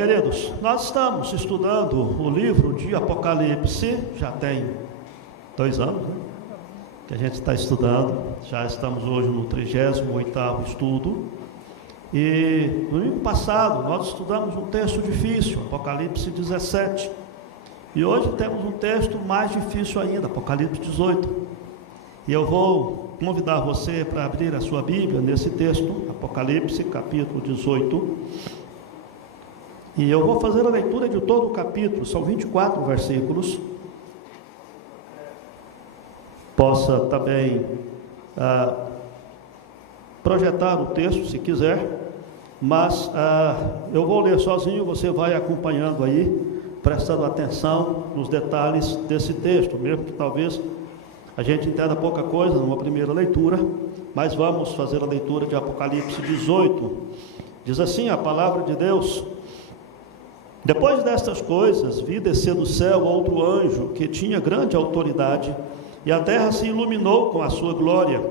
queridos, nós estamos estudando o livro de Apocalipse, já tem 2 anos, né, que a gente está estudando, já estamos hoje no 38º estudo, e no domingo passado nós estudamos um texto difícil, Apocalipse 17, e hoje temos um texto mais difícil ainda, Apocalipse 18, e eu vou convidar você para abrir a sua Bíblia nesse texto, Apocalipse capítulo 18, e eu vou fazer a leitura de todo o capítulo, são 24 versículos. Possa também projetar o texto, se quiser, mas eu vou ler sozinho, você vai acompanhando aí, prestando atenção nos detalhes desse texto, mesmo que talvez a gente entenda pouca coisa numa primeira leitura, mas vamos fazer a leitura de Apocalipse 18. Diz assim a palavra de Deus: depois destas coisas, vi descer do céu outro anjo, que tinha grande autoridade, e a terra se iluminou com a sua glória.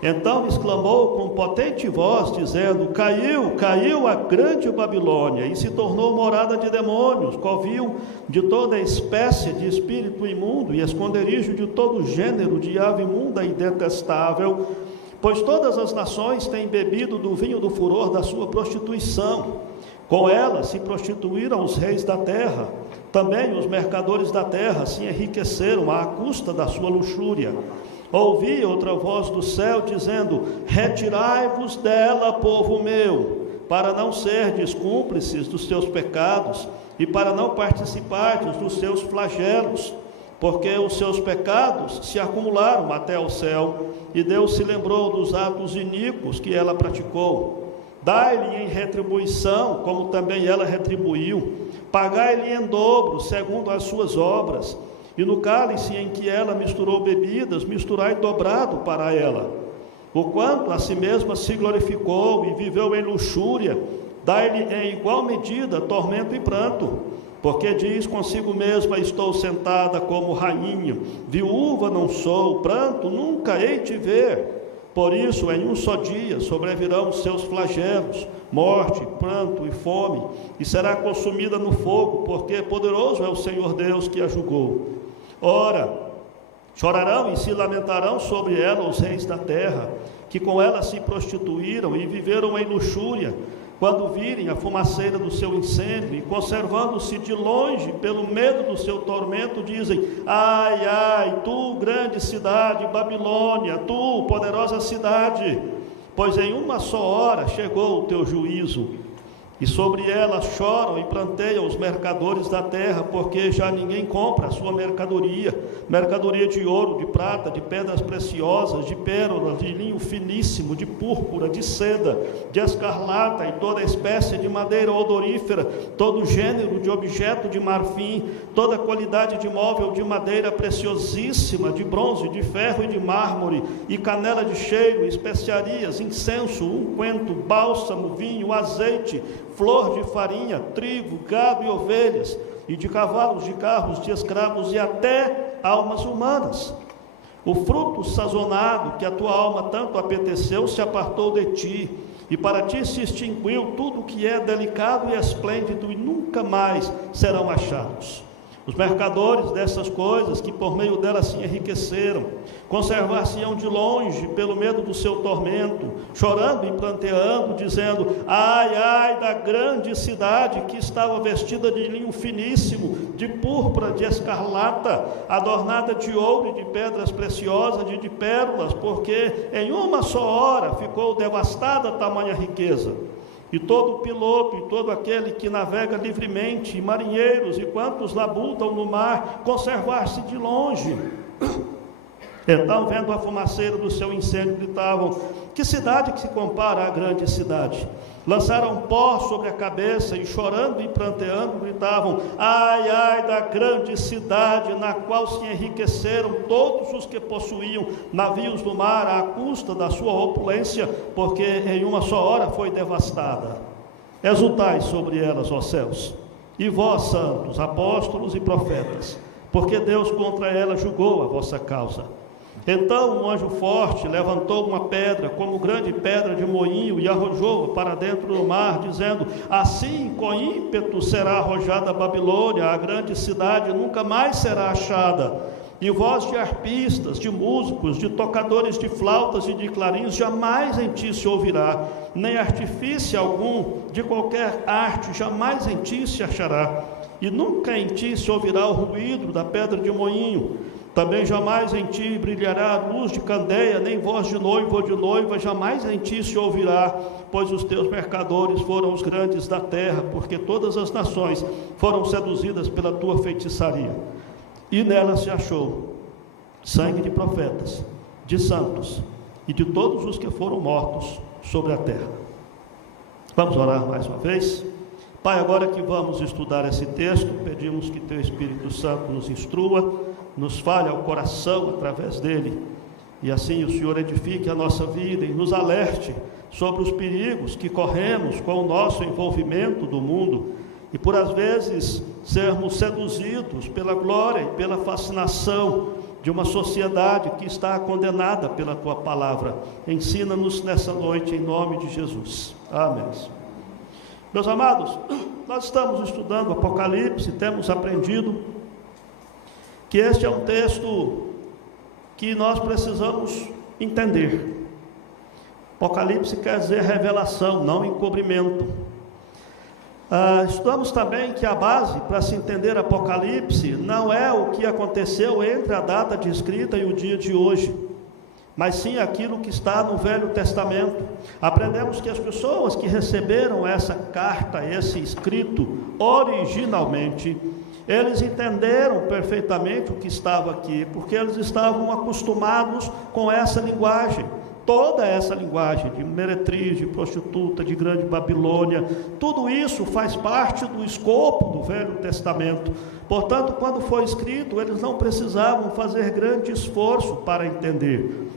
Então exclamou com potente voz, dizendo: caiu a grande Babilônia, e se tornou morada de demônios, covil de toda espécie de espírito imundo, e esconderijo de todo gênero de ave imunda e detestável, pois todas as nações têm bebido do vinho do furor da sua prostituição. Com ela se prostituíram os reis da terra, também os mercadores da terra se enriqueceram à custa da sua luxúria. Ouvi outra voz do céu dizendo: retirai-vos dela, povo meu, para não serdes cúmplices dos teus pecados e para não participardes dos seus flagelos, porque os seus pecados se acumularam até ao céu, e Deus se lembrou dos atos iníquos que ela praticou. Dai-lhe em retribuição, como também ela retribuiu. Pagai-lhe em dobro, segundo as suas obras. E no cálice em que ela misturou bebidas, misturai dobrado para ela. Porquanto a si mesma se glorificou e viveu em luxúria, dai-lhe em igual medida tormento e pranto. Porque diz consigo mesma: estou sentada como rainha, viúva não sou, pranto nunca hei de ver. Por isso, em um só dia sobrevirão os seus flagelos, morte, pranto e fome, e será consumida no fogo, porque poderoso é o Senhor Deus que a julgou. Ora, chorarão e se lamentarão sobre ela os reis da terra, que com ela se prostituíram e viveram em luxúria, quando virem a fumaceira do seu incêndio, e conservando-se de longe pelo medo do seu tormento, dizem: ai, ai, tu grande cidade, Babilônia, tu poderosa cidade, pois em uma só hora chegou o teu juízo. E sobre ela choram e planteiam os mercadores da terra, porque já ninguém compra a sua mercadoria de ouro, de prata, de pedras preciosas, de pérolas, de linho finíssimo, de púrpura, de seda, de escarlata e toda espécie de madeira odorífera, todo gênero de objeto de marfim, toda qualidade de móvel de madeira preciosíssima, de bronze, de ferro e de mármore, e canela de cheiro, especiarias, incenso, unguento, bálsamo, vinho, azeite, flor de farinha, trigo, gado e ovelhas, e de cavalos, de carros, de escravos e até almas humanas. O fruto sazonado que a tua alma tanto apeteceu se apartou de ti, e para ti se extinguiu tudo que é delicado e esplêndido, e nunca mais serão achados. Os mercadores dessas coisas, que por meio delas se enriqueceram, conservar-se-ão de longe pelo medo do seu tormento, chorando e pranteando, dizendo: ai, ai da grande cidade, que estava vestida de linho finíssimo, de púrpura, de escarlata, adornada de ouro e de pedras preciosas e de pérolas, porque em uma só hora ficou devastada tamanha riqueza. E todo piloto e todo aquele que navega livremente, e marinheiros e quantos labutam no mar, conservar-se de longe. Então, vendo a fumaceira do seu incêndio, gritavam: que cidade que se compara à grande cidade? Lançaram pó sobre a cabeça e, chorando e pranteando, gritavam: ai, ai da grande cidade, na qual se enriqueceram todos os que possuíam navios do mar à custa da sua opulência, porque em uma só hora foi devastada. Exultai sobre elas, ó céus, e vós, santos, apóstolos e profetas, porque Deus contra ela julgou a vossa causa. Então um anjo forte levantou uma pedra, como grande pedra de moinho, e arrojou para dentro do mar, dizendo: assim com ímpeto será arrojada a Babilônia, a grande cidade nunca mais será achada. E voz de arpistas, de músicos, de tocadores de flautas e de clarins jamais em ti se ouvirá, nem artifício algum de qualquer arte jamais em ti se achará. E nunca em ti se ouvirá o ruído da pedra de moinho. Também jamais em ti brilhará a luz de candeia, nem voz de noivo ou de noiva jamais em ti se ouvirá, pois os teus mercadores foram os grandes da terra, porque todas as nações foram seduzidas pela tua feitiçaria. E nela se achou sangue de profetas, de santos e de todos os que foram mortos sobre a terra. Vamos orar mais uma vez? Pai, agora que vamos estudar esse texto, pedimos que Teu Espírito Santo nos instrua, nos fale ao coração através dele, e assim o Senhor edifique a nossa vida e nos alerte sobre os perigos que corremos com o nosso envolvimento do mundo, e por às vezes sermos seduzidos pela glória e pela fascinação de uma sociedade que está condenada pela Tua palavra. Ensina-nos nessa noite em nome de Jesus. Amém. Meus amados, nós estamos estudando Apocalipse, temos aprendido que este é um texto que nós precisamos entender. Apocalipse quer dizer revelação, não encobrimento. Estudamos também que a base para se entender Apocalipse não é o que aconteceu entre a data de escrita e o dia de hoje, mas sim aquilo que está no Velho Testamento. Aprendemos que as pessoas que receberam essa carta, esse escrito, originalmente, eles entenderam perfeitamente o que estava aqui, porque eles estavam acostumados com essa linguagem. Toda essa linguagem de meretriz, de prostituta, de grande Babilônia, tudo isso faz parte do escopo do Velho Testamento. Portanto, quando foi escrito, eles não precisavam fazer grande esforço para entender.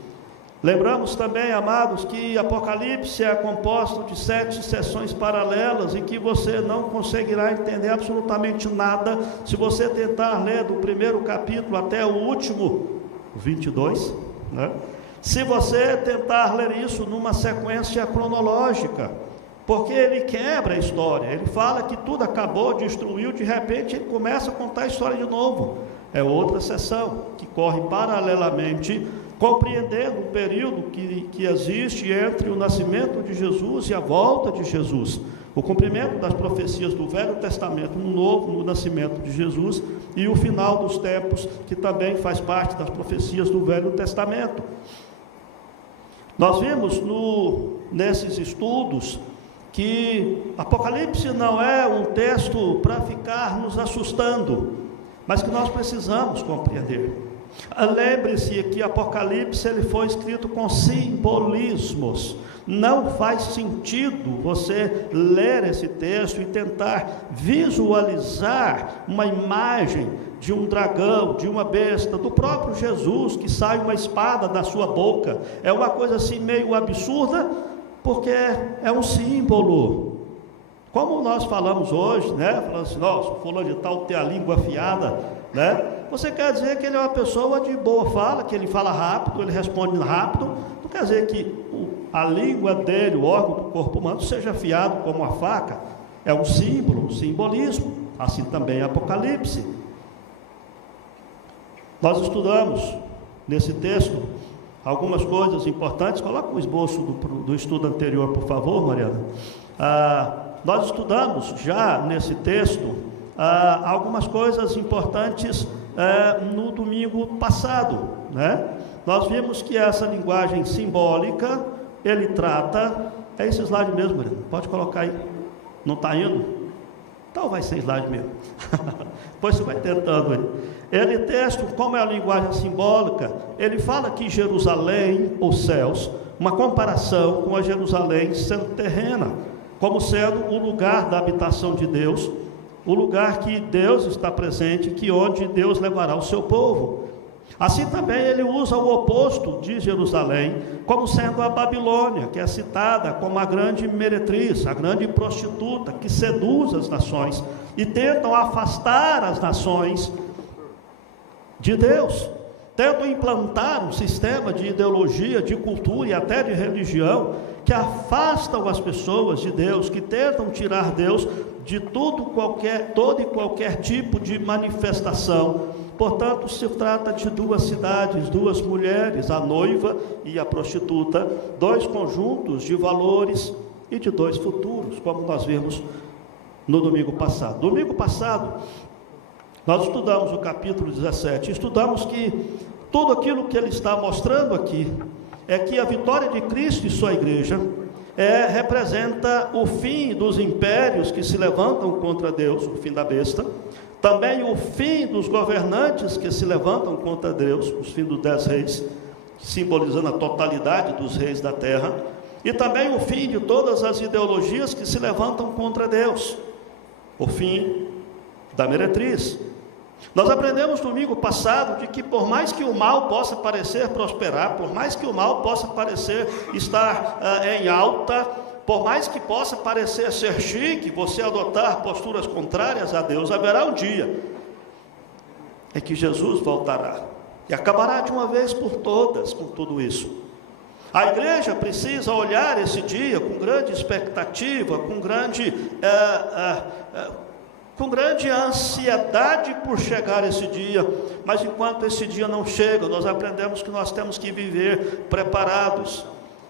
Lembramos também, amados, que Apocalipse é composto de 7 sessões paralelas e que você não conseguirá entender absolutamente nada se você tentar ler do primeiro capítulo até o último, 22, né? Se você tentar ler isso numa sequência cronológica, porque ele quebra a história, ele fala que tudo acabou, destruiu, de repente ele começa a contar a história de novo. É outra sessão que corre paralelamente, compreendendo o período que existe entre o nascimento de Jesus e a volta de Jesus, o cumprimento das profecias do Velho Testamento no Novo, no nascimento de Jesus, e o final dos tempos, que também faz parte das profecias do Velho Testamento. Nós vimos nesses estudos que Apocalipse não é um texto para ficar nos assustando, mas que nós precisamos compreender. Lembre-se que Apocalipse ele foi escrito com simbolismos. Não faz sentido você ler esse texto e tentar visualizar uma imagem de um dragão, de uma besta, do próprio Jesus, que sai uma espada da sua boca. É uma coisa assim meio absurda, porque é um símbolo. Como nós falamos hoje, né? Falando assim, nossa, fulano de tal tem a língua afiada, né? Você quer dizer que ele é uma pessoa de boa fala, que ele fala rápido, ele responde rápido. Não quer dizer que a língua dele, o órgão do corpo humano, seja afiado como uma faca. É um símbolo, um simbolismo. Assim também é Apocalipse. Nós estudamos nesse texto algumas coisas importantes. Coloca o esboço do estudo anterior, por favor, Mariana. Nós estudamos já nesse texto algumas coisas importantes no domingo passado, né? Nós vimos que essa linguagem simbólica, ele trata... É esse slide mesmo, Mariana? Pode colocar aí. Não está indo? Então vai ser slide mesmo. Depois você vai tentando aí. Ele texto, como é a linguagem simbólica, ele fala que Jerusalém, os céus, uma comparação com a Jerusalém sendo terrena, como sendo o lugar da habitação de Deus, o lugar que Deus está presente, que onde Deus levará o seu povo. Assim também ele usa o oposto de Jerusalém, como sendo a Babilônia, que é citada como a grande meretriz, a grande prostituta, que seduz as nações e tentam afastar as nações de Deus. tendo implantar um sistema de ideologia, de cultura e até de religião que afastam as pessoas de Deus, que tentam tirar Deus de todo e qualquer tipo de manifestação. Portanto, se trata de duas cidades, duas mulheres, a noiva e a prostituta, dois conjuntos de valores e de dois futuros, como nós vimos no domingo passado. Domingo passado, nós estudamos o capítulo 17, estudamos que tudo aquilo que ele está mostrando aqui é que a vitória de Cristo e sua igreja representa o fim dos impérios que se levantam contra Deus, o fim da besta, também o fim dos governantes que se levantam contra Deus, o fim dos 10 reis, simbolizando a totalidade dos reis da terra, e também o fim de todas as ideologias que se levantam contra Deus, o fim da meretriz. Nós aprendemos domingo passado de que por mais que o mal possa parecer prosperar, por mais que o mal possa parecer estar em alta, por mais que possa parecer ser chique, você adotar posturas contrárias a Deus, haverá um dia em que Jesus voltará e acabará de uma vez por todas com tudo isso. A igreja precisa olhar esse dia com grande expectativa, com grande ansiedade por chegar esse dia, mas enquanto esse dia não chega, nós aprendemos que nós temos que viver preparados,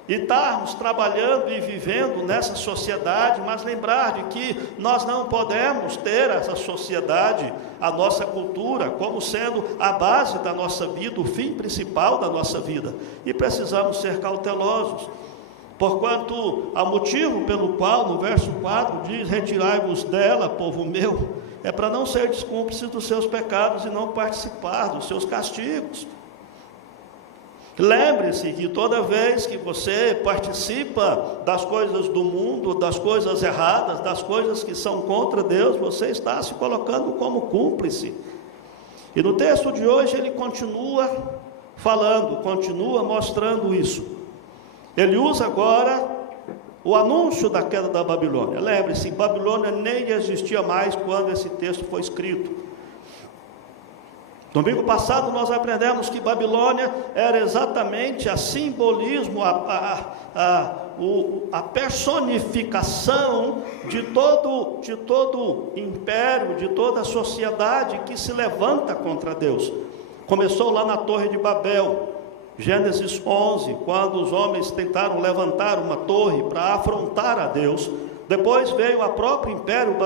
e estarmos trabalhando e vivendo nessa sociedade, mas lembrar de que nós não podemos ter essa sociedade, a nossa cultura, como sendo a base da nossa vida, o fim principal da nossa vida, e precisamos ser cautelosos, porquanto há motivo pelo qual, no verso 4, diz: retirai-vos dela, povo meu, é para não ser cúmplices dos seus pecados e não participar dos seus castigos. Lembre-se que toda vez que você participa das coisas do mundo, das coisas erradas, das coisas que são contra Deus, você está se colocando como cúmplice. E no texto de hoje ele continua falando, continua mostrando isso. Ele usa agora o anúncio da queda da Babilônia. Lembre-se, Babilônia nem existia mais quando esse texto foi escrito. Domingo passado nós aprendemos que Babilônia era exatamente a simbolismo, a personificação de todo império, de toda a sociedade que se levanta contra Deus. Começou lá na Torre de Babel, Gênesis 11, quando os homens tentaram levantar uma torre para afrontar a Deus. Depois veio o próprio Império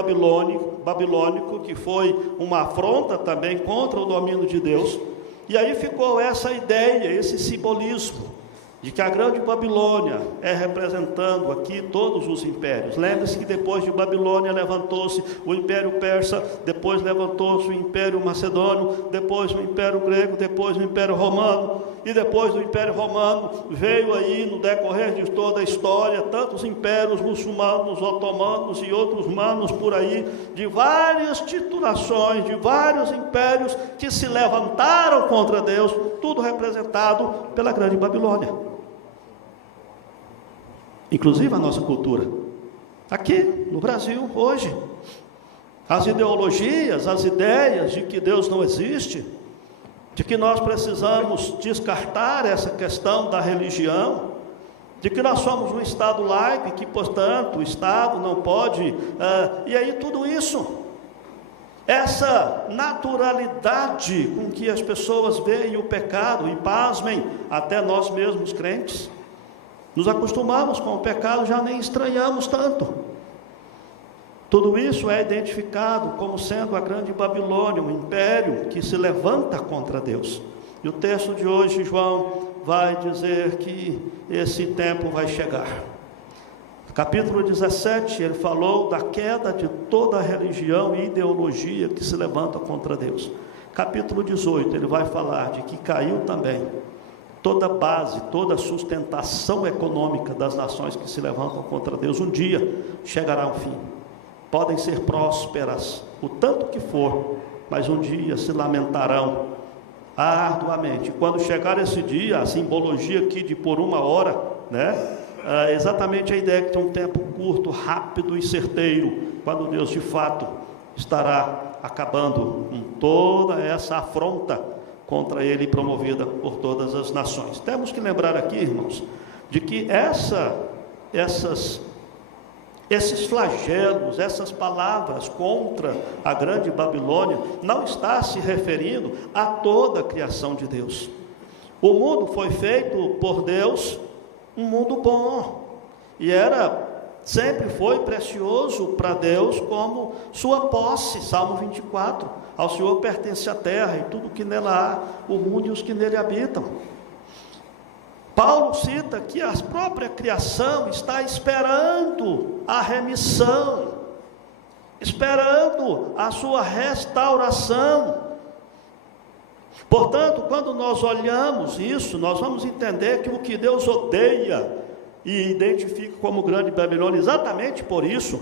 Babilônico, que foi uma afronta também contra o domínio de Deus. E aí ficou essa ideia, esse simbolismo, de que a grande Babilônia é representando aqui todos os impérios. Lembre-se que depois de Babilônia levantou-se o Império Persa, depois levantou-se o Império Macedônio, depois o Império Grego, depois o Império Romano, e depois do Império Romano veio aí no decorrer de toda a história tantos impérios muçulmanos, otomanos e outros manos por aí, de várias titulações, de vários impérios que se levantaram contra Deus, tudo representado pela grande Babilônia. Inclusive a nossa cultura, aqui no Brasil hoje, as ideologias, as ideias de que Deus não existe, de que nós precisamos descartar essa questão da religião, de que nós somos um Estado laico e que, portanto, o Estado não pode, e aí tudo isso, essa naturalidade com que as pessoas veem o pecado, e pasmem, até nós mesmos crentes, nos acostumamos com o pecado, já nem estranhamos tanto. Tudo isso é identificado como sendo a grande Babilônia, um império que se levanta contra Deus. E o texto de hoje, João, vai dizer que esse tempo vai chegar. Capítulo 17, ele falou da queda de toda a religião e ideologia que se levanta contra Deus. Capítulo 18, ele vai falar de que caiu também toda base, toda sustentação econômica das nações que se levantam contra Deus. Um dia chegará um fim. Podem ser prósperas, o tanto que for, mas um dia se lamentarão arduamente. Quando chegar esse dia, a simbologia aqui de por uma hora, né? Exatamente a ideia que tem um tempo curto, rápido e certeiro, quando Deus de fato estará acabando com toda essa afronta contra ele promovida por todas as nações. Temos que lembrar aqui, irmãos, de que esses flagelos, essas palavras contra a grande Babilônia, não está se referindo a toda a criação de Deus. O mundo foi feito por Deus, um mundo bom, e sempre foi precioso para Deus como sua posse. Salmo 24, ao Senhor pertence a terra e tudo que nela há, o mundo e os que nele habitam. Paulo cita que a própria criação está esperando a remissão, esperando a sua restauração. Portanto, quando nós olhamos isso, nós vamos entender que o que Deus odeia e identifica como grande Babilônia, exatamente por isso,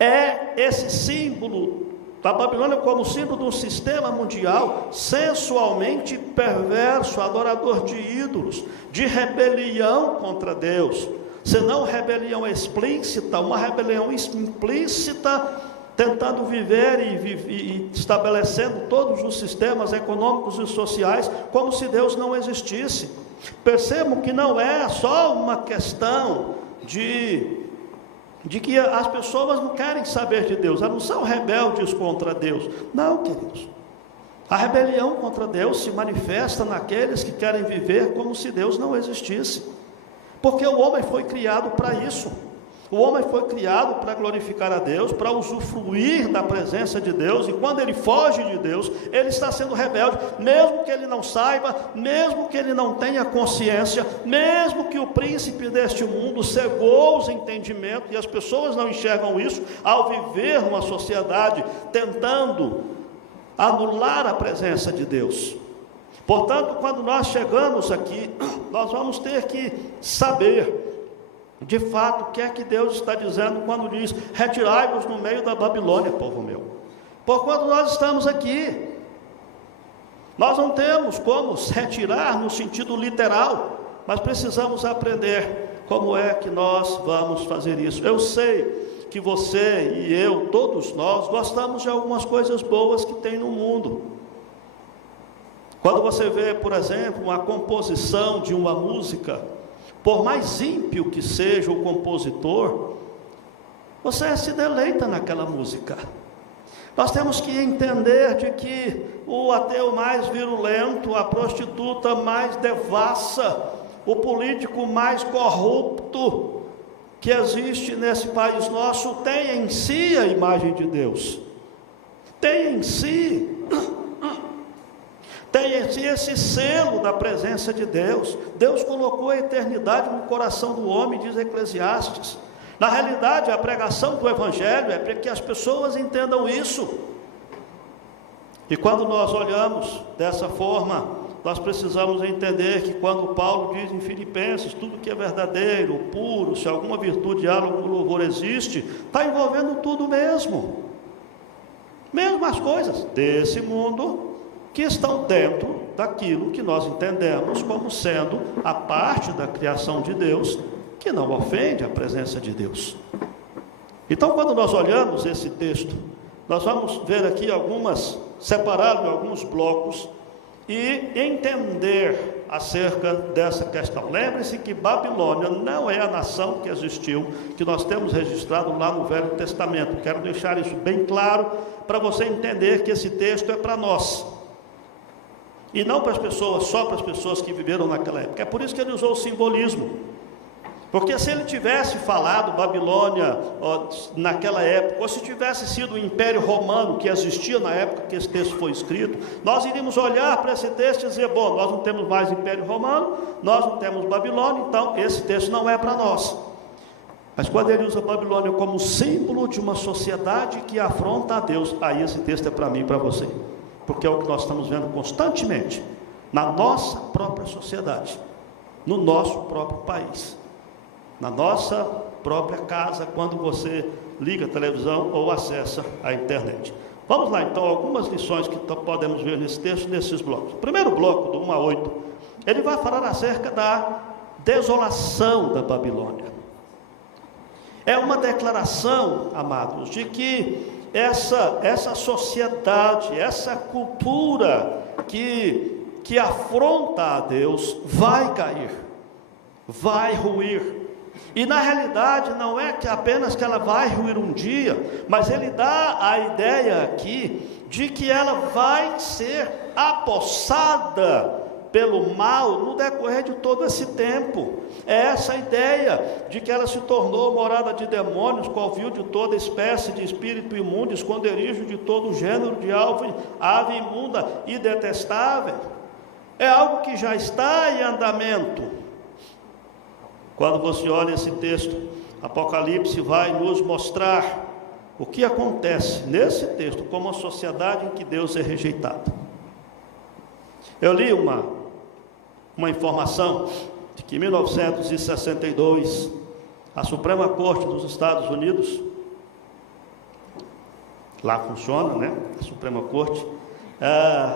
é esse símbolo da Babilônia como símbolo de um sistema mundial sensualmente perverso, adorador de ídolos, de rebelião contra Deus, senão rebelião explícita, uma rebelião implícita, tentando viver e estabelecendo todos os sistemas econômicos e sociais como se Deus não existisse. Percebam que não é só uma questão de que as pessoas não querem saber de Deus, elas não são rebeldes contra Deus. Não, queridos. A rebelião contra Deus se manifesta naqueles que querem viver como se Deus não existisse. Porque o homem foi criado para isso. O homem foi criado para glorificar a Deus, para usufruir da presença de Deus, e quando ele foge de Deus, ele está sendo rebelde, mesmo que ele não saiba, mesmo que ele não tenha consciência, mesmo que o príncipe deste mundo cegou os entendimentos, e as pessoas não enxergam isso, ao viver numa sociedade tentando anular a presença de Deus. Portanto, quando nós chegamos aqui, nós vamos ter que saber de fato, o que é que Deus está dizendo quando diz: retirai-vos no meio da Babilônia, povo meu? Por quando nós estamos aqui, nós não temos como retirar no sentido literal, mas precisamos aprender como é que nós vamos fazer isso. Eu sei que você e eu, todos nós, gostamos de algumas coisas boas que tem no mundo. Quando você vê, por exemplo, uma composição de uma música, por mais ímpio que seja o compositor, você se deleita naquela música. Nós temos que entender de que o ateu mais virulento, a prostituta mais devassa, o político mais corrupto que existe nesse país nosso, tem em si a imagem de Deus. Tem em si esse selo da presença de Deus. Deus colocou a eternidade no coração do homem, diz Eclesiastes. Na realidade, a pregação do Evangelho é para que as pessoas entendam isso. E quando nós olhamos dessa forma, nós precisamos entender que quando Paulo diz em Filipenses, tudo que é verdadeiro, puro, se alguma virtude há, algum louvor existe, está envolvendo tudo mesmo. Mesmo as coisas desse mundo, que estão dentro daquilo que nós entendemos como sendo a parte da criação de Deus, que não ofende a presença de Deus. Então, quando nós olhamos esse texto, nós vamos ver aqui separado em alguns blocos, e entender acerca dessa questão. Lembre-se que Babilônia não é a nação que existiu, que nós temos registrado lá no Velho Testamento. Quero deixar isso bem claro, para você entender que esse texto é para nós. E não para as pessoas, só para as pessoas que viveram naquela época. É por isso que ele usou o simbolismo. Porque se ele tivesse falado Babilônia naquela época, ou se tivesse sido o Império Romano que existia na época que esse texto foi escrito, nós iríamos olhar para esse texto e dizer: bom, nós não temos mais Império Romano, nós não temos Babilônia, então esse texto não é para nós. Mas quando ele usa Babilônia como símbolo de uma sociedade que afronta a Deus, aí esse texto é para mim e para você. Porque é o que nós estamos vendo constantemente na nossa própria sociedade, no nosso próprio país, na nossa própria casa, quando você liga a televisão ou acessa a internet. Vamos lá então, algumas lições que podemos ver nesse texto, nesses blocos. O primeiro bloco, do 1 a 8, ele vai falar acerca da desolação da Babilônia. É uma declaração, amados, de que essa sociedade, essa cultura que que afronta a Deus vai cair, vai ruir. E na realidade não é que apenas que ela vai ruir um dia, mas ele dá a ideia aqui de que ela vai ser apossada pelo mal no decorrer de todo esse tempo. É essa a ideia de que ela se tornou morada de demônios, covil de toda espécie de espírito imundo, esconderijo de todo gênero de ave imunda e detestável. É algo que já está em andamento. Quando você olha esse texto, Apocalipse vai nos mostrar o que acontece nesse texto com uma sociedade em que Deus é rejeitado. Eu li uma informação de que em 1962, a Suprema Corte dos Estados Unidos, lá funciona, né? A Suprema Corte,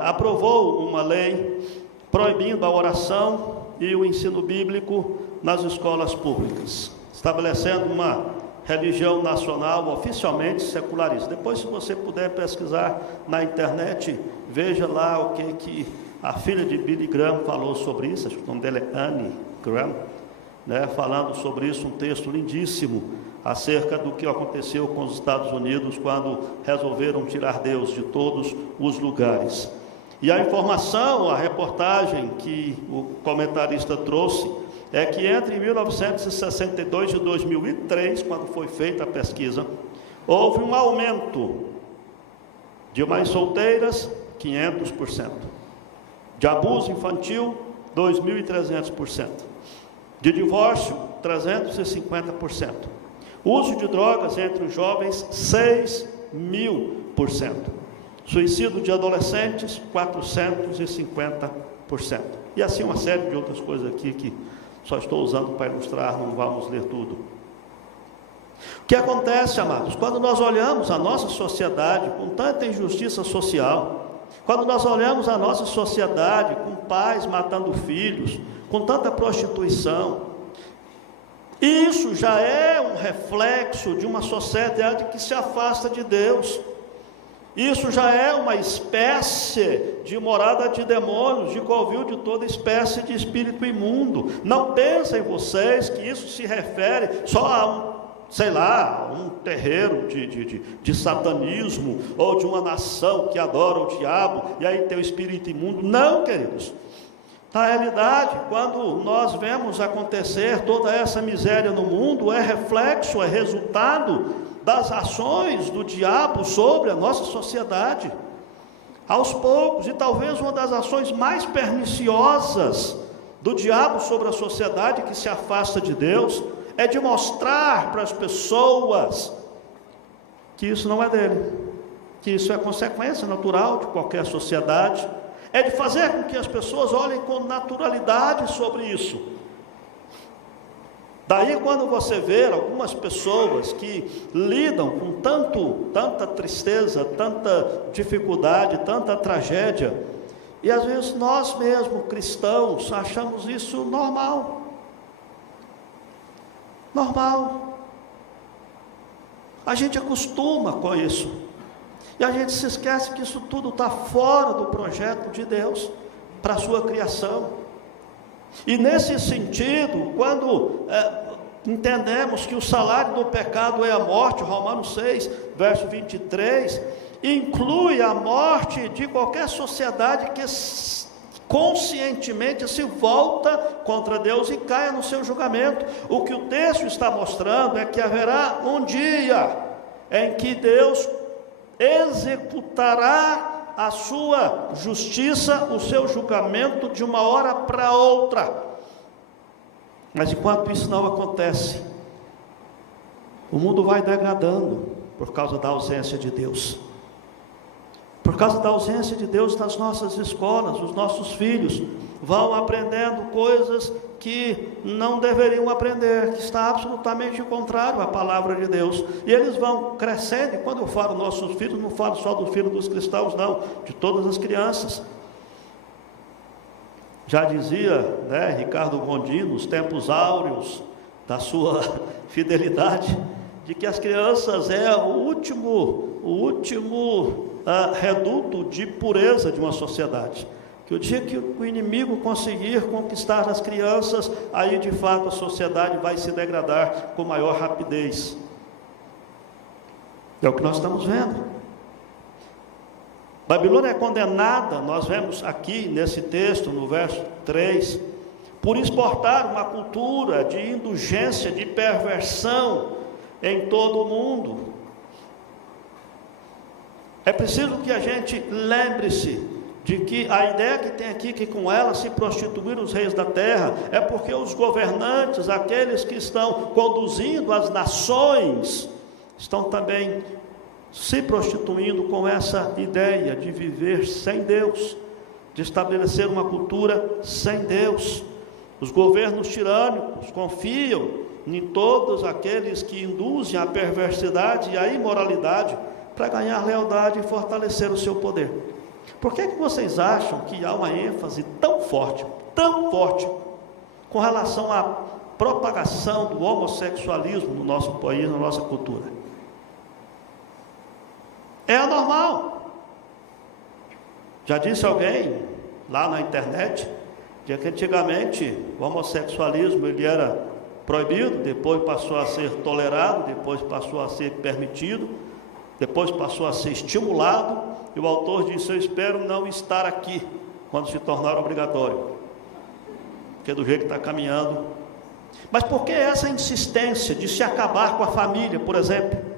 aprovou uma lei proibindo a oração e o ensino bíblico nas escolas públicas, estabelecendo uma religião nacional oficialmente secularista. Depois, se você puder pesquisar na internet, veja lá o que a filha de Billy Graham falou sobre isso. Acho que o nome dela é Annie Graham, né, falando sobre isso, um texto lindíssimo acerca do que aconteceu com os Estados Unidos quando resolveram tirar Deus de todos os lugares. E a informação, a reportagem que o comentarista trouxe, é que entre 1962 e 2003, quando foi feita a pesquisa, houve um aumento de mães solteiras, 500%, de abuso infantil, 2.300%, de divórcio, 350%, uso de drogas entre os jovens, 6.000%, suicídio de adolescentes, 450%, e assim uma série de outras coisas aqui que só estou usando para ilustrar, não vamos ler tudo. O que acontece, amados, quando nós olhamos a nossa sociedade com tanta injustiça social, quando nós olhamos a nossa sociedade com pais matando filhos, com tanta prostituição, isso já é um reflexo de uma sociedade que se afasta de Deus. Isso já é uma espécie de morada de demônios, de covil de toda espécie de espírito imundo. Não pensem vocês que isso se refere só a um terreiro de satanismo, ou de uma nação que adora o diabo, e aí tem o espírito imundo. Não, queridos. Na realidade, quando nós vemos acontecer toda essa miséria no mundo, é reflexo, é resultado das ações do diabo sobre a nossa sociedade. Aos poucos, e talvez uma das ações mais perniciosas do diabo sobre a sociedade que se afasta de Deus, é de mostrar para as pessoas que isso não é dele, que isso é consequência natural de qualquer sociedade, é de fazer com que as pessoas olhem com naturalidade sobre isso. Daí, quando você vê algumas pessoas que lidam com tanta tristeza, tanta dificuldade, tanta tragédia, e às vezes nós mesmos, cristãos, achamos isso normal. Normal. A gente acostuma com isso. E a gente se esquece que isso tudo está fora do projeto de Deus para a sua criação. E nesse sentido, quando entendemos que o salário do pecado é a morte, Romanos 6, verso 23, inclui a morte de qualquer sociedade que conscientemente se volta contra Deus e caia no seu julgamento. O que o texto está mostrando é que haverá um dia em que Deus executará a sua justiça, o seu julgamento de uma hora para outra. Mas enquanto isso não acontece, o mundo vai degradando por causa da ausência de Deus. Por causa da ausência de Deus nas nossas escolas, os nossos filhos vão aprendendo coisas que não deveriam aprender, que está absolutamente contrário à palavra de Deus. E eles vão crescendo, e quando eu falo nossos filhos, não falo só do filho dos cristãos, não, de todas as crianças. Já dizia, Ricardo Gondim, nos tempos áureos da sua fidelidade, de que as crianças é o último reduto de pureza de uma sociedade. que o dia que o inimigo conseguir conquistar as crianças, aí de fato a sociedade vai se degradar com maior rapidez. É o que nós estamos vendo. Babilônia é condenada, nós vemos aqui nesse texto, no verso 3, por exportar uma cultura de indulgência, de perversão em todo o mundo. É preciso que a gente lembre-se de que a ideia que tem aqui, que com ela se prostituíram os reis da terra, é porque os governantes, aqueles que estão conduzindo as nações, estão também se prostituindo com essa ideia de viver sem Deus, de estabelecer uma cultura sem Deus. Os governos tirânicos confiam em todos aqueles que induzem a perversidade e a imoralidade para ganhar lealdade e fortalecer o seu poder. Por que vocês acham que há uma ênfase tão forte, com relação à propagação do homossexualismo no nosso país, na nossa cultura? É anormal. Já disse alguém lá na internet de que antigamente o homossexualismo ele era proibido, depois passou a ser tolerado, depois passou a ser permitido, depois passou a ser estimulado, e o autor disse: eu espero não estar aqui quando se tornar obrigatório, porque do jeito que está caminhando. Mas por que essa insistência de se acabar com a família, por exemplo?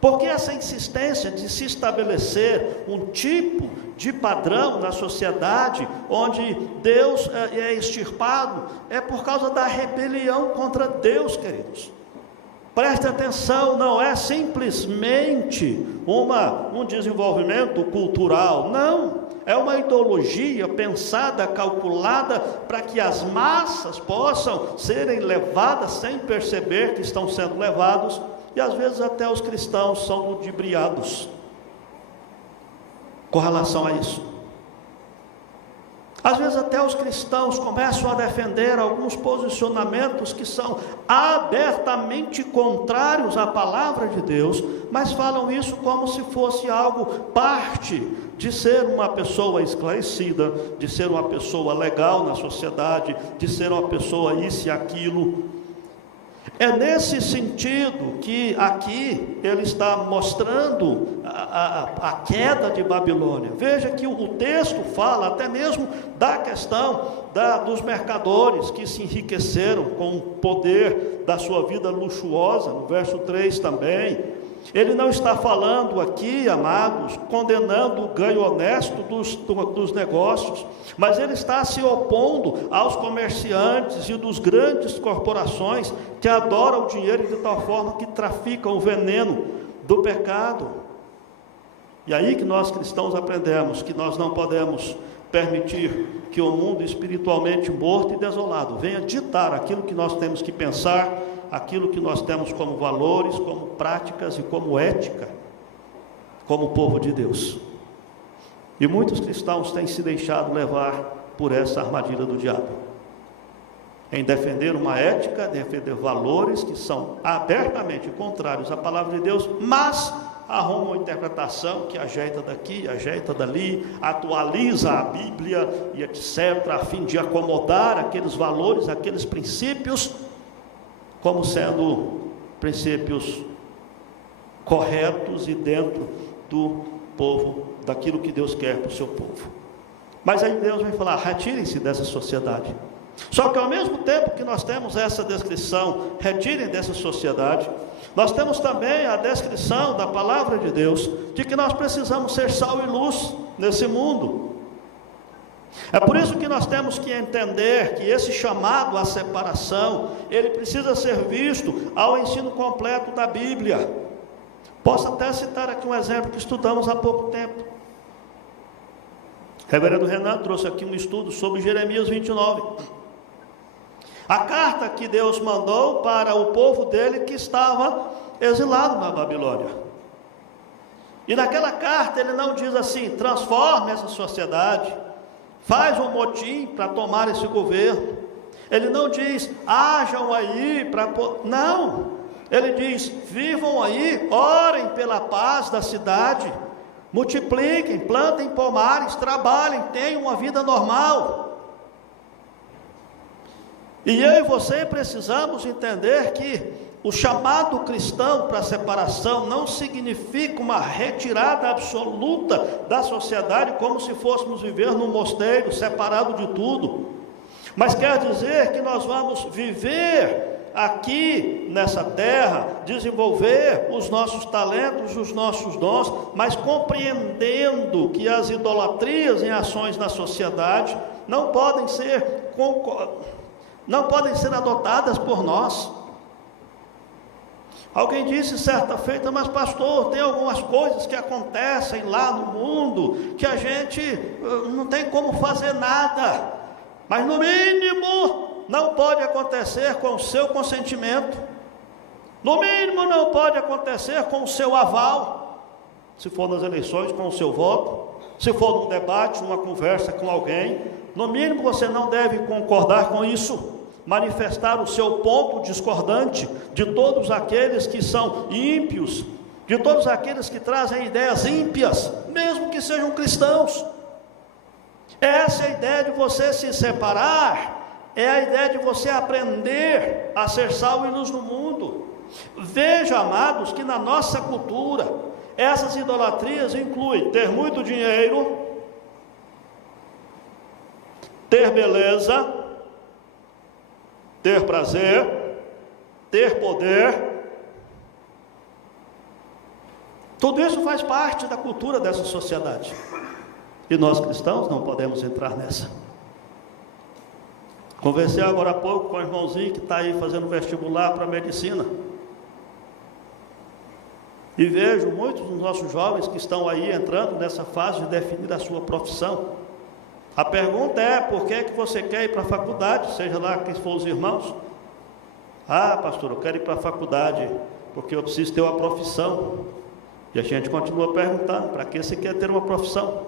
Por que essa insistência de se estabelecer um tipo de padrão na sociedade onde Deus é extirpado? É por causa da rebelião contra Deus, queridos. Preste atenção, não é simplesmente um desenvolvimento cultural, não. É uma ideologia pensada, calculada para que as massas possam serem levadas sem perceber que estão sendo levados. E às vezes até os cristãos são ludibriados com relação a isso. Às vezes até os cristãos começam a defender alguns posicionamentos que são abertamente contrários à palavra de Deus, mas falam isso como se fosse algo parte de ser uma pessoa esclarecida, de ser uma pessoa legal na sociedade, de ser uma pessoa isso e aquilo. É nesse sentido que aqui ele está mostrando a queda de Babilônia. Veja que o texto fala até mesmo da questão dos mercadores que se enriqueceram com o poder da sua vida luxuosa, no verso 3 também. Ele não está falando aqui, amados, condenando o ganho honesto dos negócios, mas ele está se opondo aos comerciantes e dos grandes corporações que adoram o dinheiro de tal forma que traficam o veneno do pecado. E aí que nós cristãos aprendemos que nós não podemos permitir que o mundo espiritualmente morto e desolado venha ditar aquilo que nós temos que pensar, aquilo que nós temos como valores, como práticas e como ética, como povo de Deus. E muitos cristãos têm se deixado levar por essa armadilha do diabo, em defender uma ética, defender valores que são abertamente contrários à palavra de Deus, mas arruma uma interpretação que ajeita daqui, ajeita dali, atualiza a Bíblia e etc., a fim de acomodar aqueles valores, aqueles princípios, como sendo princípios corretos e dentro do povo, daquilo que Deus quer para o seu povo. Mas aí Deus vai falar: retirem-se dessa sociedade. Só que ao mesmo tempo que nós temos essa descrição, retirem dessa sociedade, nós temos também a descrição da palavra de Deus, de que nós precisamos ser sal e luz nesse mundo. É por isso que nós temos que entender que esse chamado à separação, ele precisa ser visto ao ensino completo da Bíblia. Posso até citar aqui um exemplo que estudamos há pouco tempo. O reverendo Renan trouxe aqui um estudo sobre Jeremias 29. A carta que Deus mandou para o povo dele que estava exilado na Babilônia. E naquela carta ele não diz assim: transforme essa sociedade, faz um motim para tomar esse governo. Ele não diz: hajam aí para... Não, ele diz: vivam aí, orem pela paz da cidade, multipliquem, plantem pomares, trabalhem, tenham uma vida normal. E eu e você precisamos entender que o chamado cristão para a separação não significa uma retirada absoluta da sociedade, como se fôssemos viver num mosteiro, separado de tudo. Mas quer dizer que nós vamos viver aqui nessa terra, desenvolver os nossos talentos, os nossos dons, mas compreendendo que as idolatrias em ações na sociedade não podem ser adotadas por nós. Alguém disse certa feita, mas pastor, tem algumas coisas que acontecem lá no mundo que a gente não tem como fazer nada, mas no mínimo não pode acontecer com o seu consentimento, no mínimo não pode acontecer com o seu aval, se for nas eleições com o seu voto, se for num debate, numa conversa com alguém, no mínimo você não deve concordar com isso, manifestar o seu ponto discordante de todos aqueles que são ímpios, de todos aqueles que trazem ideias ímpias, mesmo que sejam cristãos. Essa é a ideia de você se separar, é a ideia de você aprender a ser sal e luz no mundo. Veja, amados, que na nossa cultura, essas idolatrias incluem ter muito dinheiro, ter beleza, ter prazer, ter poder. Tudo isso faz parte da cultura dessa sociedade. E nós cristãos não podemos entrar nessa. Conversei agora há pouco com o irmãozinho que está aí fazendo vestibular para medicina. E vejo muitos dos nossos jovens que estão aí entrando nessa fase de definir a sua profissão. A pergunta é, por que você quer ir para a faculdade, seja lá quem for os irmãos? Ah, pastor, eu quero ir para a faculdade, porque eu preciso ter uma profissão. E a gente continua perguntando, para que você quer ter uma profissão?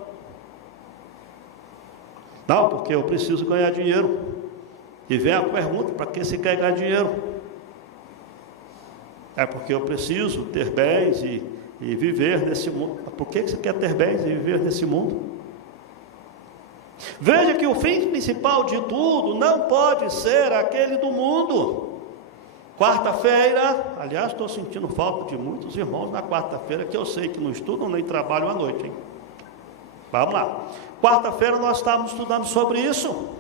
Não, porque eu preciso ganhar dinheiro. E vem a pergunta, para que você quer ganhar dinheiro? É porque eu preciso ter bens e viver nesse mundo. Por que você quer ter bens e viver nesse mundo? Veja que o fim principal de tudo não pode ser aquele do mundo. Quarta-feira, aliás, estou sentindo falta de muitos irmãos na quarta-feira, que eu sei que não estudam nem trabalham à noite, hein? Vamos lá. Quarta-feira nós estávamos estudando sobre isso.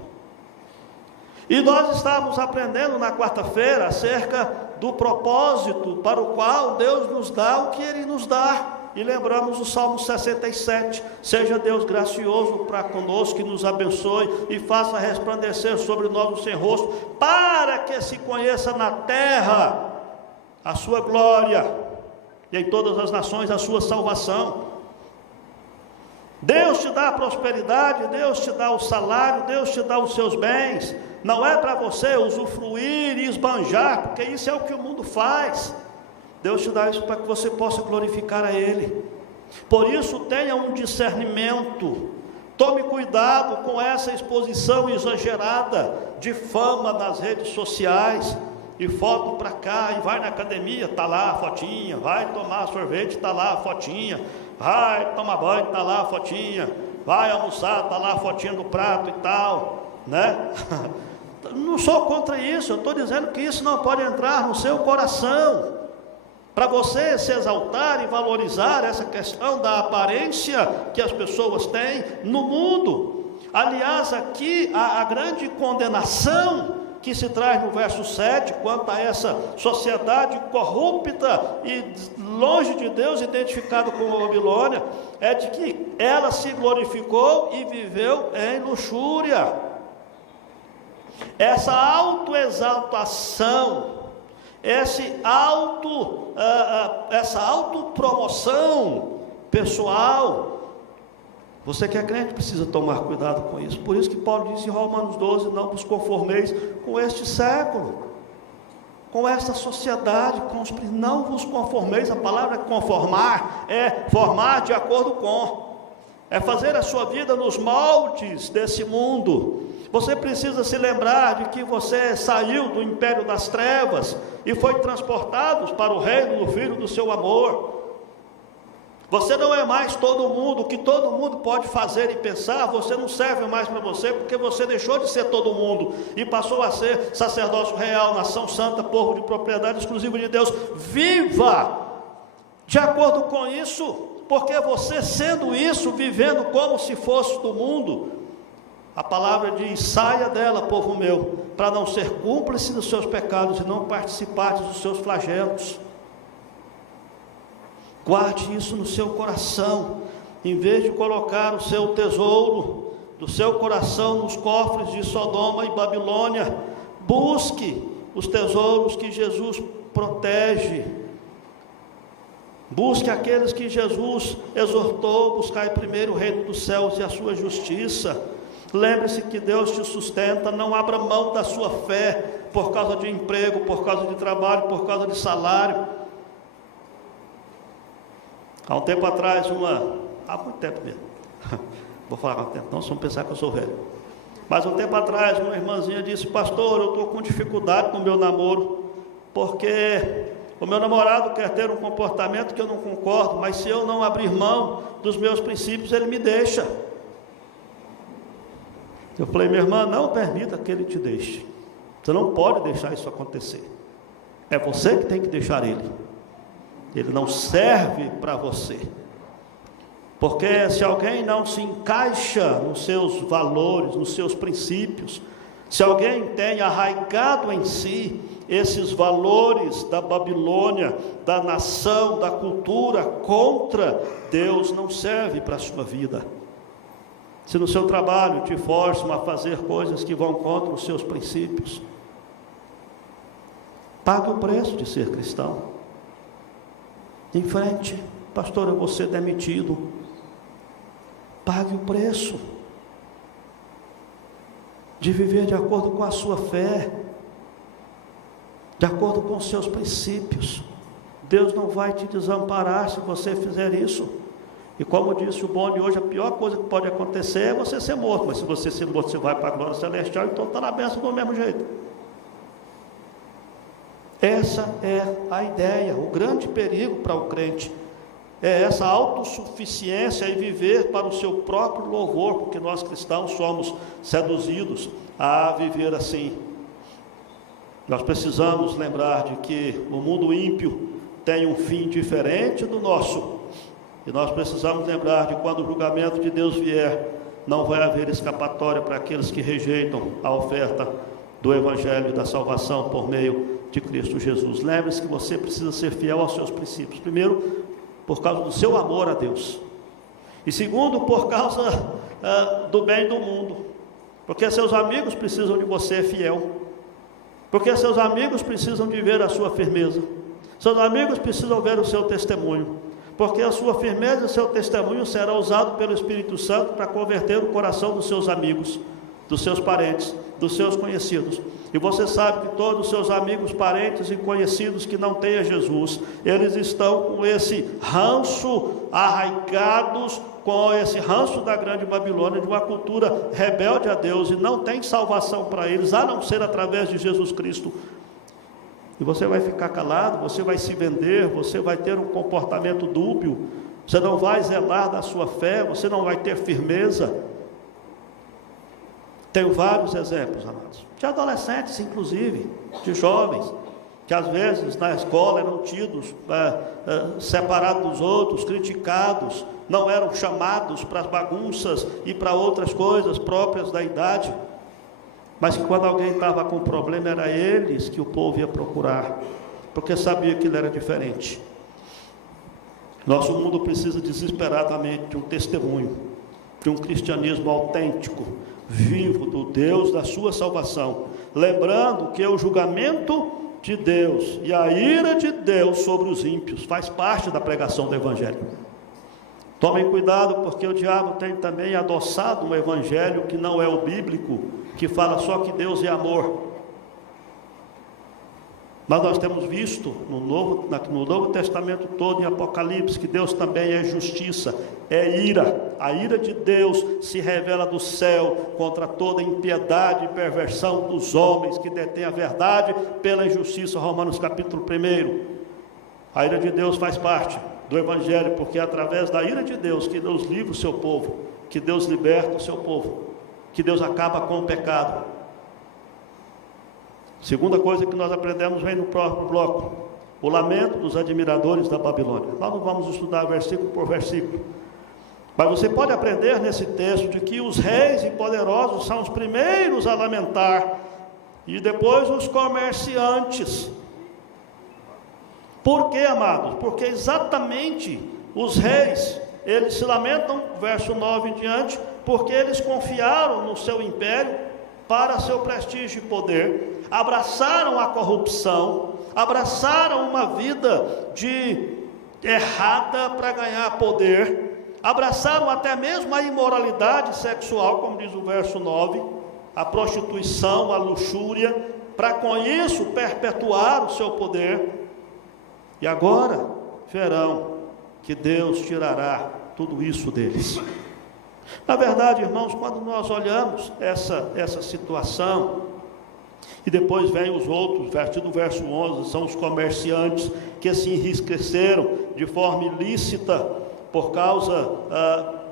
E nós estávamos aprendendo na quarta-feira acerca do propósito para o qual Deus nos dá o que Ele nos dá. E lembramos o Salmo 67, seja Deus gracioso para conosco, que nos abençoe e faça resplandecer sobre nós o seu rosto, para que se conheça na terra a sua glória, e em todas as nações a sua salvação. Deus te dá a prosperidade, Deus te dá o salário, Deus te dá os seus bens, não é para você usufruir e esbanjar, porque isso é o que o mundo faz. Deus te dá isso para que você possa glorificar a Ele. Por isso, tenha um discernimento. Tome cuidado com essa exposição exagerada de fama nas redes sociais. E foto para cá, e vai na academia, está lá a fotinha. Vai tomar sorvete, está lá a fotinha. Vai tomar banho, está lá a fotinha. Vai almoçar, está lá a fotinha do prato e tal, né? Não sou contra isso, eu estou dizendo que isso não pode entrar no seu coração. Para você se exaltar e valorizar essa questão da aparência que as pessoas têm no mundo. Aliás, aqui a grande condenação que se traz no verso 7, quanto a essa sociedade corrupta e longe de Deus, identificada como Babilônia, é de que ela se glorificou e viveu em luxúria. Essa autoexaltação, essa autopromoção pessoal, você que é crente precisa tomar cuidado com isso. Por isso que Paulo diz em Romanos 12, não vos conformeis com este século, com esta sociedade, não vos conformeis. A palavra conformar é formar de acordo com, é fazer a sua vida nos moldes desse mundo. Você precisa se lembrar de que você saiu do império das trevas e foi transportado para o reino do Filho do seu amor. Você não é mais todo mundo, o que todo mundo pode fazer e pensar, você não serve mais para você, porque você deixou de ser todo mundo e passou a ser sacerdócio real, nação santa, povo de propriedade exclusiva de Deus. Viva de acordo com isso, porque você sendo isso, vivendo como se fosse do mundo, a palavra diz: saia dela, povo meu, para não ser cúmplice dos seus pecados e não participar dos seus flagelos. Guarde isso no seu coração, em vez de colocar o seu tesouro do seu coração nos cofres de Sodoma e Babilônia. Busque os tesouros que Jesus protege. Busque aqueles que Jesus exortou: buscai primeiro o reino dos céus e a sua justiça. Lembre-se que Deus te sustenta. Não abra mão da sua fé por causa de emprego, por causa de trabalho, por causa de salário. Há um tempo atrás, há muito tempo mesmo, vou falar há muito tempo, não, se vão pensar que eu sou velho, mas um tempo atrás, uma irmãzinha disse: pastor, eu estou com dificuldade no meu namoro, porque o meu namorado quer ter um comportamento que eu não concordo, mas se eu não abrir mão dos meus princípios, ele me deixa. Eu falei: minha irmã, não permita que ele te deixe, você não pode deixar isso acontecer, é você que tem que deixar ele. Ele não serve para você, porque se alguém não se encaixa nos seus valores, nos seus princípios, se alguém tem arraigado em si esses valores da Babilônia, da nação, da cultura contra Deus, não serve para a sua vida. Se no seu trabalho te forçam a fazer coisas que vão contra os seus princípios, pague o preço de ser cristão. Em frente: pastor, eu vou ser demitido. Pague o preço de viver de acordo com a sua fé, de acordo com os seus princípios. Deus não vai te desamparar se você fizer isso. E como disse o Boni hoje, a pior coisa que pode acontecer é você ser morto. Mas se você ser morto, você vai para a glória celestial, então está na bênção do mesmo jeito. Essa é a ideia. O grande perigo para o crente é essa autossuficiência e viver para o seu próprio louvor, porque nós cristãos somos seduzidos a viver assim. Nós precisamos lembrar de que o mundo ímpio tem um fim diferente do nosso, e nós precisamos lembrar de quando o julgamento de Deus vier, não vai haver escapatória para aqueles que rejeitam a oferta do Evangelho da salvação por meio de Cristo Jesus. Lembre-se que você precisa ser fiel aos seus princípios. Primeiro, por causa do seu amor a Deus. E segundo, por causa do bem do mundo. Porque seus amigos precisam de você fiel. Porque seus amigos precisam de ver a sua firmeza. Seus amigos precisam ver o seu testemunho. Porque a sua firmeza e o seu testemunho será usado pelo Espírito Santo para converter o coração dos seus amigos, dos seus parentes, dos seus conhecidos. E você sabe que todos os seus amigos, parentes e conhecidos que não têm a Jesus, eles estão com esse ranço, arraigados com esse ranço da grande Babilônia, de uma cultura rebelde a Deus, e não tem salvação para eles, a não ser através de Jesus Cristo. E você vai ficar calado, você vai se vender, você vai ter um comportamento dúbio, você não vai zelar da sua fé, você não vai ter firmeza. Tenho vários exemplos, amados, de adolescentes inclusive, de jovens, que às vezes na escola eram tidos separados dos outros, criticados, não eram chamados para as bagunças e para outras coisas próprias da idade, mas que quando alguém estava com problema, era eles que o povo ia procurar, porque sabia que ele era diferente. Nosso mundo precisa desesperadamente de um testemunho, de um cristianismo autêntico, vivo, do Deus da sua salvação, lembrando que o julgamento de Deus e a ira de Deus sobre os ímpios faz parte da pregação do Evangelho. Tomem cuidado, porque o diabo tem também adoçado um Evangelho que não é o bíblico, que fala só que Deus é amor. Mas nós temos visto no Novo Testamento todo, em Apocalipse, que Deus também é justiça, é ira. A ira de Deus se revela do céu contra toda impiedade e perversão dos homens que detêm a verdade pela injustiça. Romanos capítulo 1. A ira de Deus faz parte do Evangelho, porque é através da ira de Deus que Deus livra o seu povo, que Deus liberta o seu povo, que Deus acaba com o pecado. Segunda coisa que nós aprendemos vem no próprio bloco: o lamento dos admiradores da Babilônia. Nós não vamos estudar versículo por versículo, mas você pode aprender nesse texto de que os reis e poderosos são os primeiros a lamentar, e depois os comerciantes. Por quê, amados? Porque exatamente os reis, eles se lamentam, verso 9 em diante, porque eles confiaram no seu império para seu prestígio e poder, abraçaram a corrupção, abraçaram uma vida errada para ganhar poder, abraçaram até mesmo a imoralidade sexual, como diz o verso 9, a prostituição, a luxúria, para com isso perpetuar o seu poder. E agora verão que Deus tirará tudo isso deles. Na verdade, irmãos, quando nós olhamos essa situação, e depois vem os outros, do verso 11, são os comerciantes que se enriqueceram de forma ilícita, por causa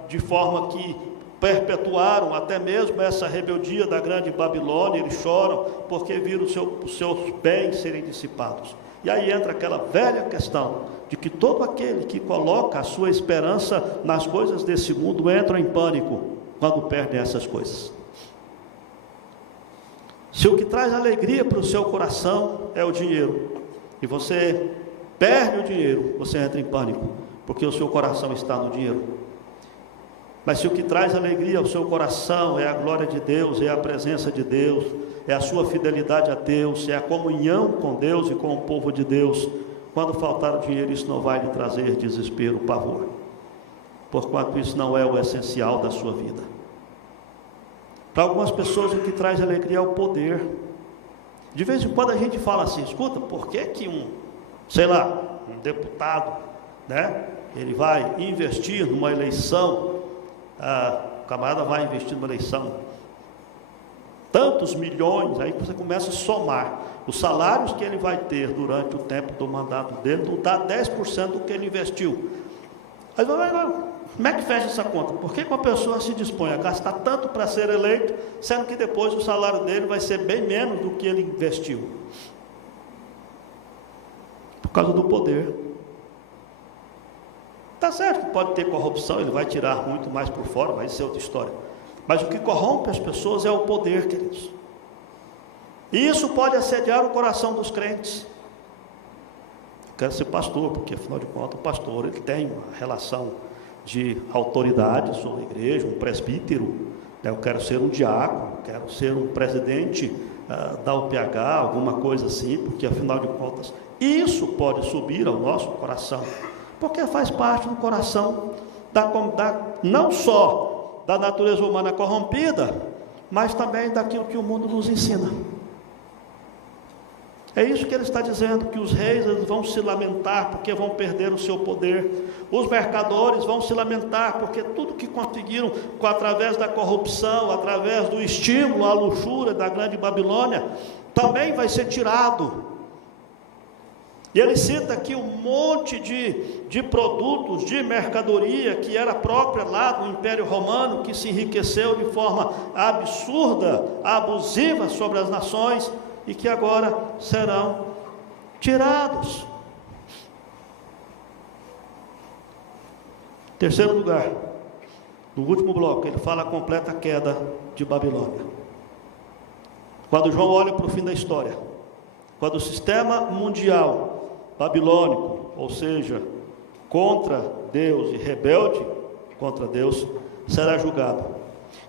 de forma que perpetuaram até mesmo essa rebeldia da grande Babilônia. Eles choram porque viram os seus bens serem dissipados. E aí entra aquela velha questão de que todo aquele que coloca a sua esperança nas coisas desse mundo entra em pânico quando perde essas coisas. Se o que traz alegria para o seu coração é o dinheiro, e você perde o dinheiro, você entra em pânico, porque o seu coração está no dinheiro. Mas se o que traz alegria ao seu coração é a glória de Deus, é a presença de Deus, é a sua fidelidade a Deus, é a comunhão com Deus e com o povo de Deus, quando faltar o dinheiro, isso não vai lhe trazer desespero, pavor, porquanto isso não é o essencial da sua vida. Para algumas pessoas o que traz alegria é o poder. De vez em quando a gente fala assim: escuta, por que um deputado, ele vai investir numa eleição, o camarada vai investir numa eleição tantos milhões, aí você começa a somar os salários que ele vai ter durante o tempo do mandato dele, não dá 10% do que ele investiu. Aí como é que fecha essa conta? Por que uma pessoa se dispõe a gastar tanto para ser eleito, sendo que depois o salário dele vai ser bem menos do que ele investiu? Por causa do poder. Está certo que pode ter corrupção, ele vai tirar muito mais por fora, vai ser outra história. Mas o que corrompe as pessoas é o poder, queridos. E isso pode assediar o coração dos crentes. Eu quero ser pastor, porque afinal de contas o pastor ele tem uma relação de autoridade sobre a igreja, um presbítero. Eu quero ser um diácono, quero ser um presidente da UPH, alguma coisa assim, porque afinal de contas isso pode subir ao nosso coração, porque faz parte do coração não só da natureza humana corrompida, mas também daquilo que o mundo nos ensina. É isso que ele está dizendo, que os reis eles vão se lamentar porque vão perder o seu poder, os mercadores vão se lamentar porque tudo que conseguiram através da corrupção, através do estímulo à luxúria da grande Babilônia, também vai ser tirado. E ele cita aqui um monte de produtos, de mercadoria que era própria lá do Império Romano, que se enriqueceu de forma absurda, abusiva sobre as nações, e que agora serão tirados. Terceiro lugar, no último bloco, ele fala a completa queda de Babilônia. Quando João olha para o fim da história, quando o sistema mundial babilônico, ou seja, contra Deus e rebelde contra Deus, será julgado.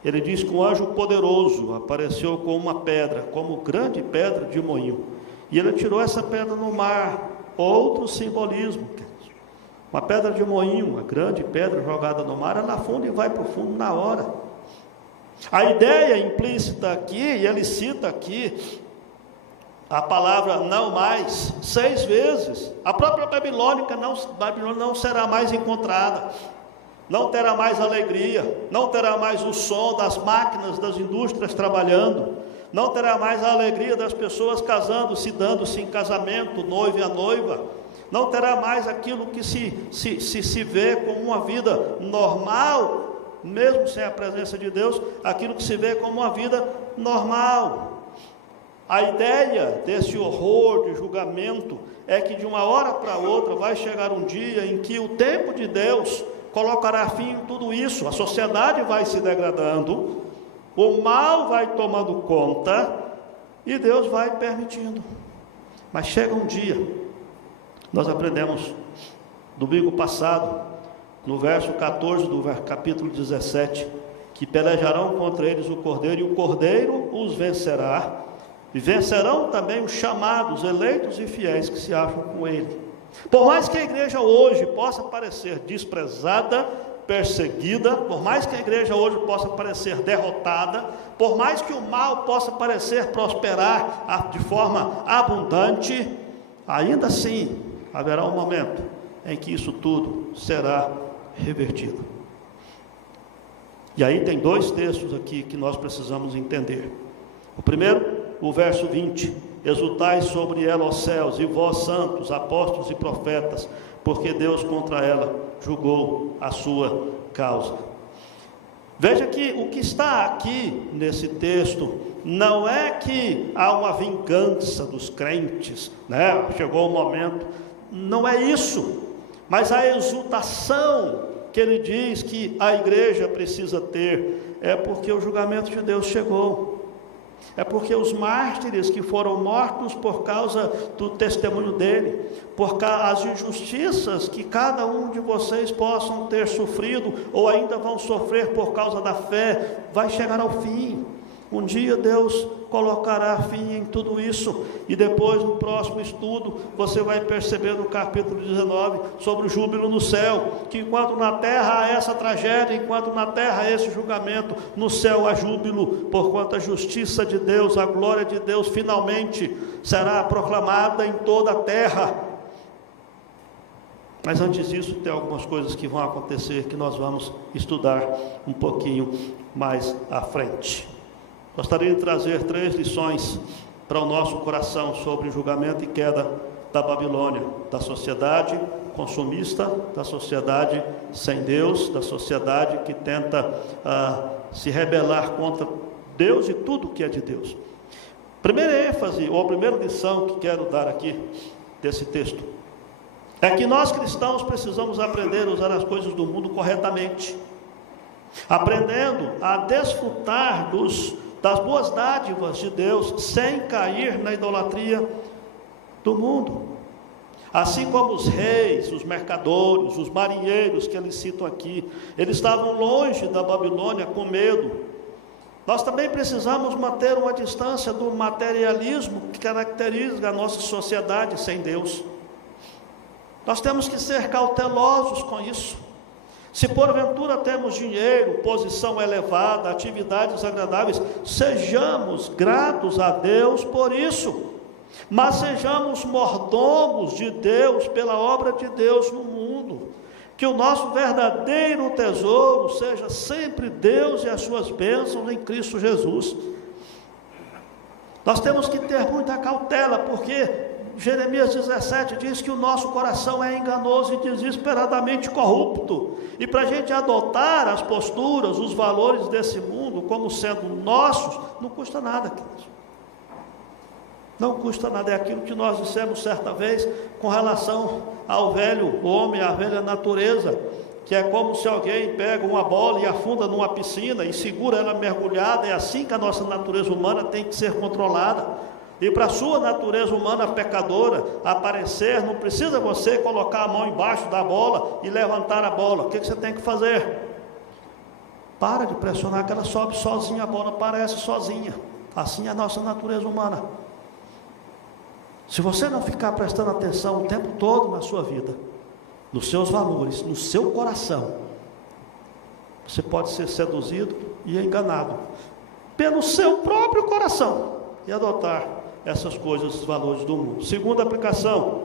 Ele diz que um anjo poderoso apareceu com uma pedra, como grande pedra de moinho, e ele tirou essa pedra no mar. Outro simbolismo, uma pedra de moinho, uma grande pedra jogada no mar, ela afunda e vai para o fundo na hora. A ideia implícita aqui, e ele cita aqui a palavra não mais 6 vezes. A própria Babilônia não será mais encontrada, não terá mais alegria, não terá mais o som das máquinas das indústrias trabalhando, não terá mais a alegria das pessoas casando-se, dando-se em casamento, noivo e a noiva, não terá mais aquilo que se vê como uma vida normal, mesmo sem a presença de Deus, aquilo que se vê como uma vida normal. A ideia desse horror de julgamento é que de uma hora para outra vai chegar um dia em que o tempo de Deus colocará fim em tudo isso, a sociedade vai se degradando, o mal vai tomando conta e Deus vai permitindo. Mas chega um dia, nós aprendemos domingo passado, no verso 14 do capítulo 17, que pelejarão contra eles o Cordeiro, e o Cordeiro os vencerá, e vencerão também os chamados, eleitos e fiéis que se acham com ele. Por mais que a igreja hoje possa parecer desprezada, perseguida, por mais que a igreja hoje possa parecer derrotada, por mais que o mal possa parecer prosperar de forma abundante, ainda assim haverá um momento em que isso tudo será revertido. E aí tem dois textos aqui que nós precisamos entender. O primeiro, o verso 20: exultai sobre ela, ó céus, e vós santos, apóstolos e profetas, porque Deus contra ela julgou a sua causa. Veja que o que está aqui nesse texto não é que há uma vingança dos crentes, né? Chegou o momento, não é isso, mas a exultação que ele diz que a igreja precisa ter é porque o julgamento de Deus chegou. É porque os mártires que foram mortos por causa do testemunho dele, por causa das injustiças que cada um de vocês possam ter sofrido, ou ainda vão sofrer por causa da fé, vai chegar ao fim. Um dia Deus colocará fim em tudo isso, e depois no próximo estudo, você vai perceber no capítulo 19, sobre o júbilo no céu, que enquanto na terra há essa tragédia, enquanto na terra há esse julgamento, no céu há júbilo, porquanto a justiça de Deus, a glória de Deus, finalmente será proclamada em toda a terra. Mas antes disso, tem algumas coisas que vão acontecer, que nós vamos estudar um pouquinho mais à frente. Gostaria de trazer 3 lições para o nosso coração sobre o julgamento e queda da Babilônia, da sociedade consumista, da sociedade sem Deus, da sociedade que tenta se rebelar contra Deus e tudo que é de Deus. Primeira ênfase, ou a primeira lição que quero dar aqui desse texto, é que nós cristãos precisamos aprender a usar as coisas do mundo corretamente, aprendendo a desfrutar das boas dádivas de Deus, sem cair na idolatria do mundo. Assim como os reis, os mercadores, os marinheiros que eles citam aqui, eles estavam longe da Babilônia com medo. Nós também precisamos manter uma distância do materialismo que caracteriza a nossa sociedade sem Deus. Nós temos que ser cautelosos com isso. Se porventura temos dinheiro, posição elevada, atividades agradáveis, sejamos gratos a Deus por isso, mas sejamos mordomos de Deus pela obra de Deus no mundo. Que o nosso verdadeiro tesouro seja sempre Deus e as suas bênçãos em Cristo Jesus. Nós temos que ter muita cautela, porque Jeremias 17 diz que o nosso coração é enganoso e desesperadamente corrupto, e para a gente adotar as posturas, os valores desse mundo como sendo nossos, não custa nada, queridos. Não custa nada. É aquilo que nós dissemos certa vez com relação ao velho homem, à velha natureza, que é como se alguém pega uma bola e afunda numa piscina e segura ela mergulhada. É assim que a nossa natureza humana tem que ser controlada. E para a sua natureza humana pecadora aparecer, não precisa você colocar a mão embaixo da bola e levantar a bola. O que você tem que fazer? Para de pressionar, que ela sobe sozinha, a bola aparece sozinha. Assim é a nossa natureza humana. Se você não ficar prestando atenção o tempo todo na sua vida, nos seus valores, no seu coração, você pode ser seduzido e enganado pelo seu próprio coração e adotar essas coisas, esses valores do mundo. Segunda aplicação: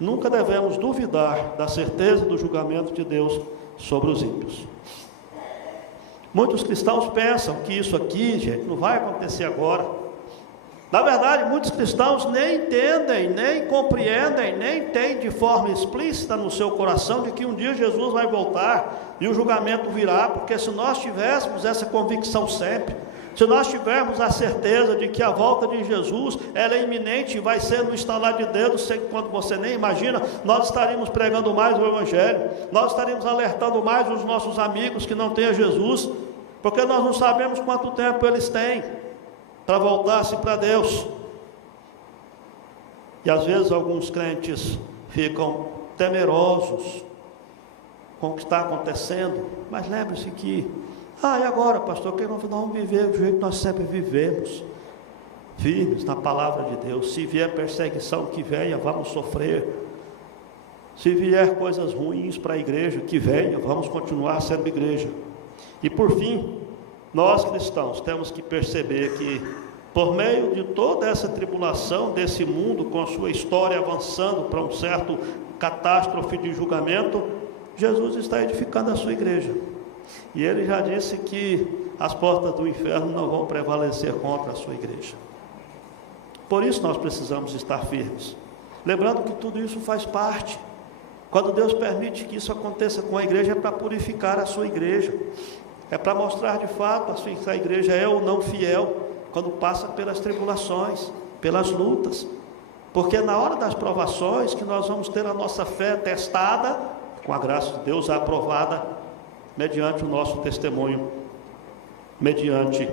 nunca devemos duvidar da certeza do julgamento de Deus sobre os ímpios. Muitos cristãos pensam que isso aqui, gente, não vai acontecer agora. Na verdade, muitos cristãos nem entendem, nem compreendem, nem têm de forma explícita no seu coração de que um dia Jesus vai voltar e o julgamento virá, porque se nós tivéssemos essa convicção sempre, se nós tivermos a certeza de que a volta de Jesus ela é iminente e vai ser no estalar de dedos, sei que quando você nem imagina, nós estaríamos pregando mais o Evangelho, nós estaríamos alertando mais os nossos amigos que não têm a Jesus, porque nós não sabemos quanto tempo eles têm para voltar-se para Deus. E às vezes alguns crentes ficam temerosos com o que está acontecendo, mas lembre-se que, e agora, pastor, que nós vamos viver do jeito que nós sempre vivemos, firmes na palavra de Deus. Se vier perseguição, que venha, vamos sofrer. Se vier coisas ruins para a igreja, que venha, vamos continuar sendo igreja. E por fim, nós cristãos temos que perceber que, por meio de toda essa tribulação desse mundo, com a sua história avançando para um certo catástrofe de julgamento, Jesus está edificando a sua igreja. E ele já disse que as portas do inferno não vão prevalecer contra a sua igreja. Por isso nós precisamos estar firmes, lembrando que tudo isso faz parte. Quando Deus permite que isso aconteça com a igreja, é para purificar a sua igreja, é para mostrar de fato se a igreja é ou não fiel, quando passa pelas tribulações, pelas lutas, porque é na hora das provações que nós vamos ter a nossa fé testada, com a graça de Deus aprovada, mediante o nosso testemunho, mediante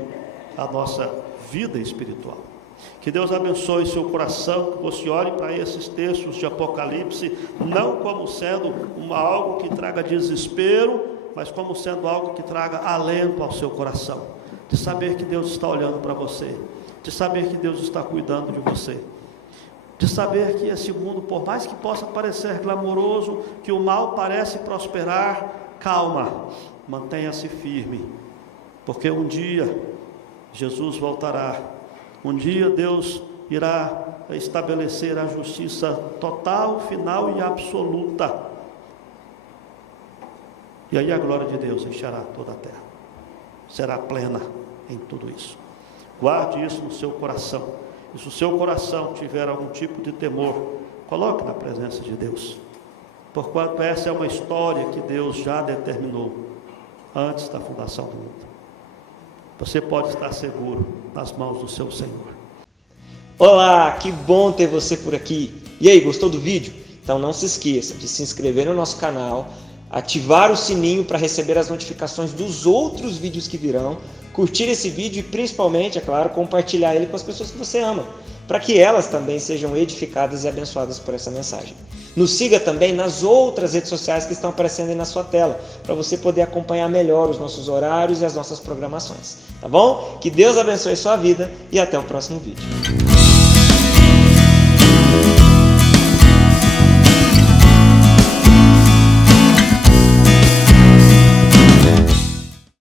a nossa vida espiritual. Que Deus abençoe seu coração, que você olhe para esses textos de Apocalipse, não como sendo algo que traga desespero, mas como sendo algo que traga alento ao seu coração, de saber que Deus está olhando para você, de saber que Deus está cuidando de você, de saber que esse mundo, por mais que possa parecer glamouroso, que o mal parece prosperar, calma, mantenha-se firme, porque um dia Jesus voltará, um dia Deus irá estabelecer a justiça total, final e absoluta, e aí a glória de Deus encherá toda a terra, será plena em tudo isso. Guarde isso no seu coração, e se o seu coração tiver algum tipo de temor, coloque na presença de Deus, porquanto essa é uma história que Deus já determinou antes da fundação do mundo. Você pode estar seguro nas mãos do seu Senhor. Olá, que bom ter você por aqui. E aí, gostou do vídeo? Então não se esqueça de se inscrever no nosso canal, ativar o sininho para receber as notificações dos outros vídeos que virão, curtir esse vídeo e principalmente, é claro, compartilhar ele com as pessoas que você ama, para que elas também sejam edificadas e abençoadas por essa mensagem. Nos siga também nas outras redes sociais que estão aparecendo aí na sua tela, para você poder acompanhar melhor os nossos horários e as nossas programações, tá bom? Que Deus abençoe sua vida e até o próximo vídeo.